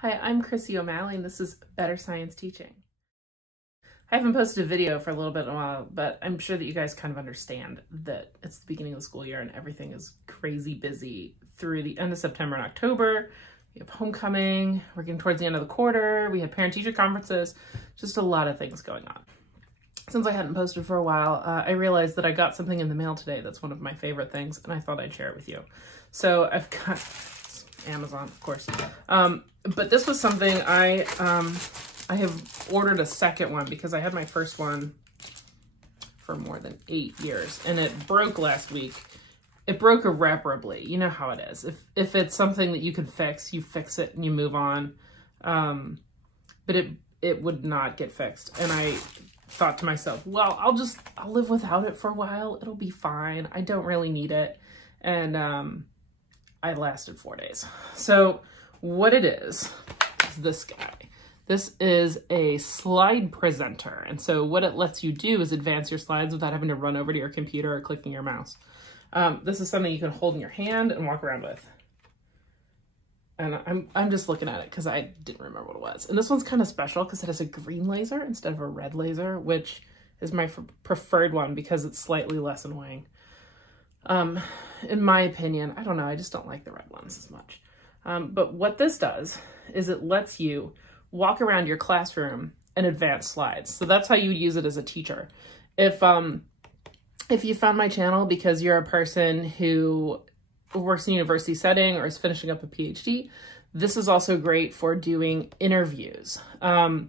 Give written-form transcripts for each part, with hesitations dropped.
Hi, I'm Chrissy O'Malley, and this is Better Science Teaching. I haven't posted a video for a little bit in a while, but I'm sure that you guys kind of understand that it's the beginning of the school year and everything is crazy busy through the end of September and October. We have homecoming, we're getting towards the end of the quarter, we have parent-teacher conferences, just a lot of things going on. Since I hadn't posted for a while, I realized that I got something in the mail today that's one of my favorite things, and I thought I'd share it with you. So I've got Amazon, of course. But this was something I have ordered a second one because I had my first one for more than 8 years and it broke last week. It broke irreparably. You know how it is. If it's something that you can fix, you fix it and you move on. But it would not get fixed. And I thought to myself, well, I'll live without it for a while. It'll be fine. I don't really need it. And I lasted 4 days. So what it is this guy. This is a slide presenter. And so what it lets you do is advance your slides without having to run over to your computer or clicking your mouse. This is something you can hold in your hand and walk around with. And I'm just looking at it because I didn't remember what it was. And this one's kind of special because it has a green laser instead of a red laser, which is my preferred one because it's slightly less annoying. In my opinion, I don't know, I just don't like the red ones as much. But what this does is it lets you walk around your classroom and advance slides. So that's how you would use it as a teacher. If you found my channel because you're a person who works in a university setting or is finishing up a PhD, this is also great for doing interviews. I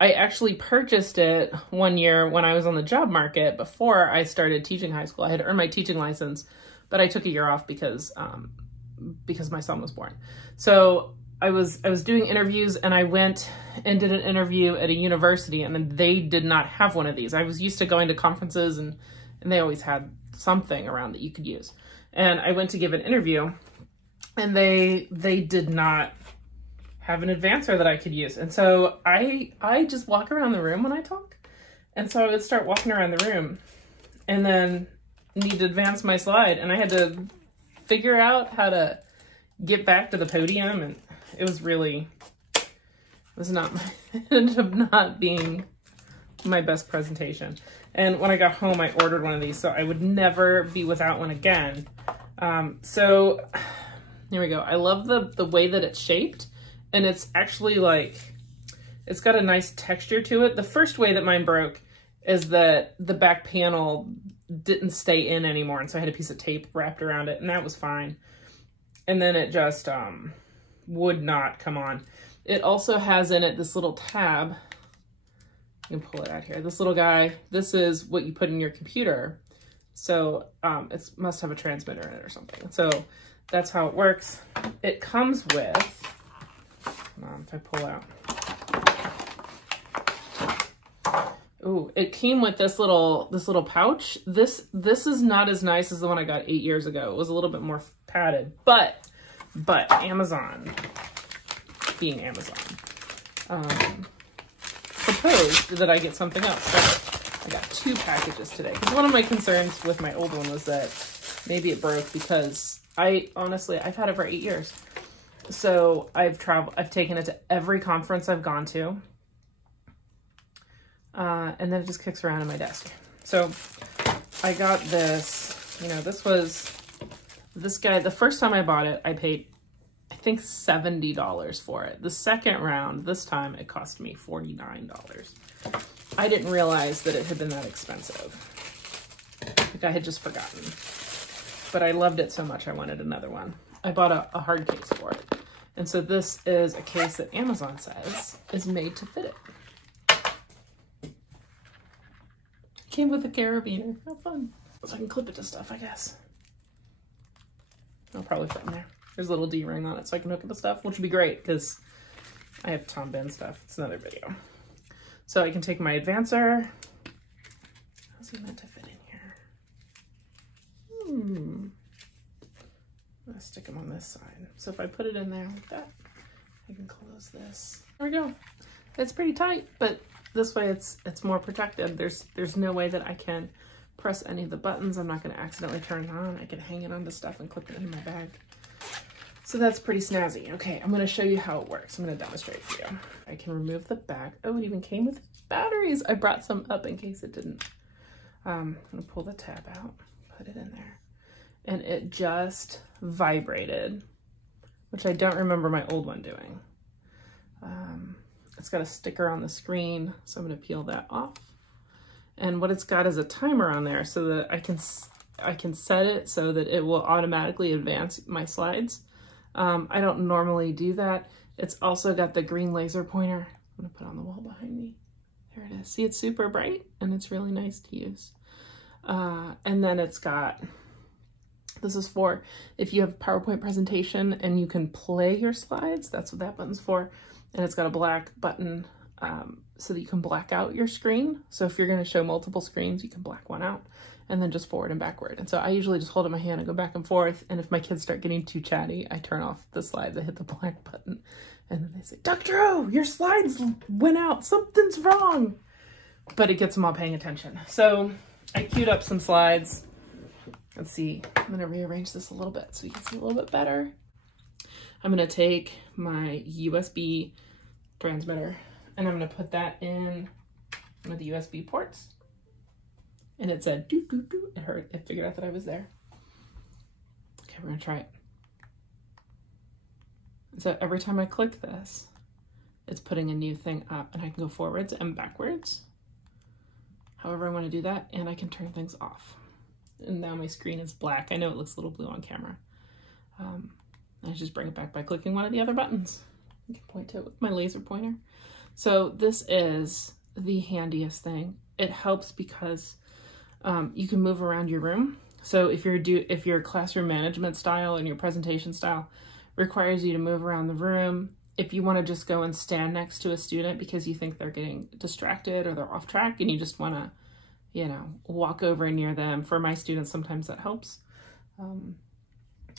actually purchased it one year when I was on the job market before I started teaching high school. I had earned my teaching license, but I took a year off because my son was born. So I was doing interviews and I went and did an interview at a university and they did not have one of these. I was used to going to conferences and they always had something around that you could use. And I went to give an interview and they did not have an advancer that I could use. And so I just walk around the room when I talk. And so I would start walking around the room and then need to advance my slide. And I had to figure out how to get back to the podium. And it was really, it ended up not being my best presentation. And when I got home, I ordered one of these so I would never be without one again. So here we go. I love the way that it's shaped. And it's actually like, it's got a nice texture to it. The first way that mine broke is that the back panel didn't stay in anymore. And so I had a piece of tape wrapped around it and that was fine. And then it just would not come on. It also has in it this little tab. You can pull it out here. This little guy, this is what you put in your computer. So it must have a transmitter in it or something. So that's how it works. It comes with, if I pull out. Ooh, it came with this little pouch. This is not as nice as the one I got 8 years ago. It was a little bit more padded, but Amazon, being Amazon, proposed that I get something else. So I got 2 packages today. Because one of my concerns with my old one was that maybe it broke because I've had it for 8 years. So I've taken it to every conference I've gone to. And then it just kicks around in my desk. So I got this, this guy, the first time I bought it, I paid, I think $70 for it. The second round, this time it cost me $49. I didn't realize that it had been that expensive. Like I had just forgotten, but I loved it so much I wanted another one. I bought a hard case for it. And so this is a case that Amazon says is made to fit it. Came with a carabiner. How fun. So I can clip it to stuff, I guess. I'll probably fit in there. There's a little D-ring on it so I can hook it to stuff, which would be great because I have Tom Ben stuff. It's another video. So I can take my advancer. How's he meant to fit in here? I'm gonna stick him on this side. So if I put it in there like that, I can close this. There we go. It's pretty tight, but this way it's more protected. There's no way that I can press any of the buttons. I'm not going to accidentally turn it on. I can hang it onto stuff and clip it in my bag. So that's pretty snazzy. Okay, I'm gonna show you how it works. I'm gonna demonstrate for you. I can remove the back. Oh, it even came with batteries. I brought some up in case it didn't. I'm gonna pull the tab out, put it in there. And it just vibrated, which I don't remember my old one doing. It's got a sticker on the screen, so I'm gonna peel that off. And what it's got is a timer on there so that I can set it so that it will automatically advance my slides. I don't normally do that. It's also got the green laser pointer. I'm gonna put on the wall behind me. There it is. See, it's super bright and it's really nice to use. And then it's got, this is for if you have a PowerPoint presentation and you can play your slides, that's what that button's for. And it's got a black button so that you can black out your screen. So if you're gonna show multiple screens, you can black one out and then just forward and backward. And so I usually just hold it in my hand and go back and forth. And if my kids start getting too chatty, I turn off the slides, I hit the black button. And then they say, Dr. O, your slides went out, something's wrong. But it gets them all paying attention. So I queued up some slides. Let's see, I'm gonna rearrange this a little bit so you can see a little bit better. I'm gonna take my USB transmitter and I'm gonna put that in one of the USB ports. And it said, doo, doo, doo. It heard, it figured out that I was there. Okay, we're gonna try it. So every time I click this, it's putting a new thing up and I can go forwards and backwards. However I wanna do that, and I can turn things off. And now my screen is black. I know it looks a little blue on camera. I just bring it back by clicking one of the other buttons. I can point to it with my laser pointer. So this is the handiest thing. It helps because you can move around your room. So if your classroom management style and your presentation style requires you to move around the room, if you want to just go and stand next to a student because you think they're getting distracted or they're off track and you just want to, you know, walk over near them. For my students, sometimes that helps.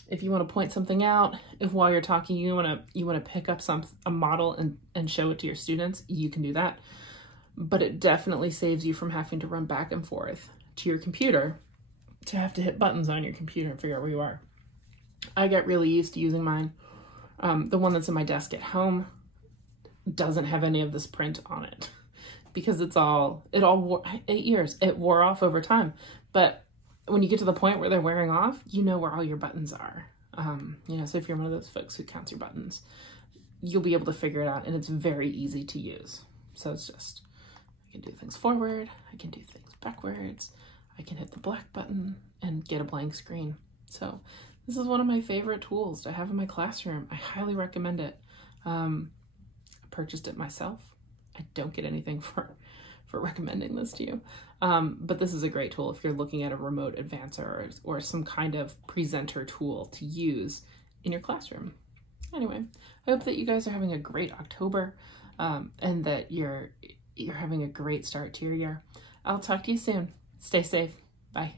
If you want to point something out, if while you're talking you want to pick up a model and show it to your students, you can do that. But it definitely saves you from having to run back and forth to your computer to have to hit buttons on your computer and figure out where you are. I get really used to using mine. The one that's in my desk at home doesn't have any of this print on it because it all wore 8 years. It wore off over time. But when you get to the point where they're wearing off, you know where all your buttons are. You know, so if you're one of those folks who counts your buttons, you'll be able to figure it out and it's very easy to use. So it's just, I can do things forward, I can do things backwards, I can hit the black button and get a blank screen. So this is one of my favorite tools to have in my classroom. I highly recommend it. I purchased it myself. I don't get anything for recommending this to you. But this is a great tool if you're looking at a remote advancer or some kind of presenter tool to use in your classroom. Anyway, I hope that you guys are having a great October and that you're having a great start to your year. I'll talk to you soon. Stay safe. Bye.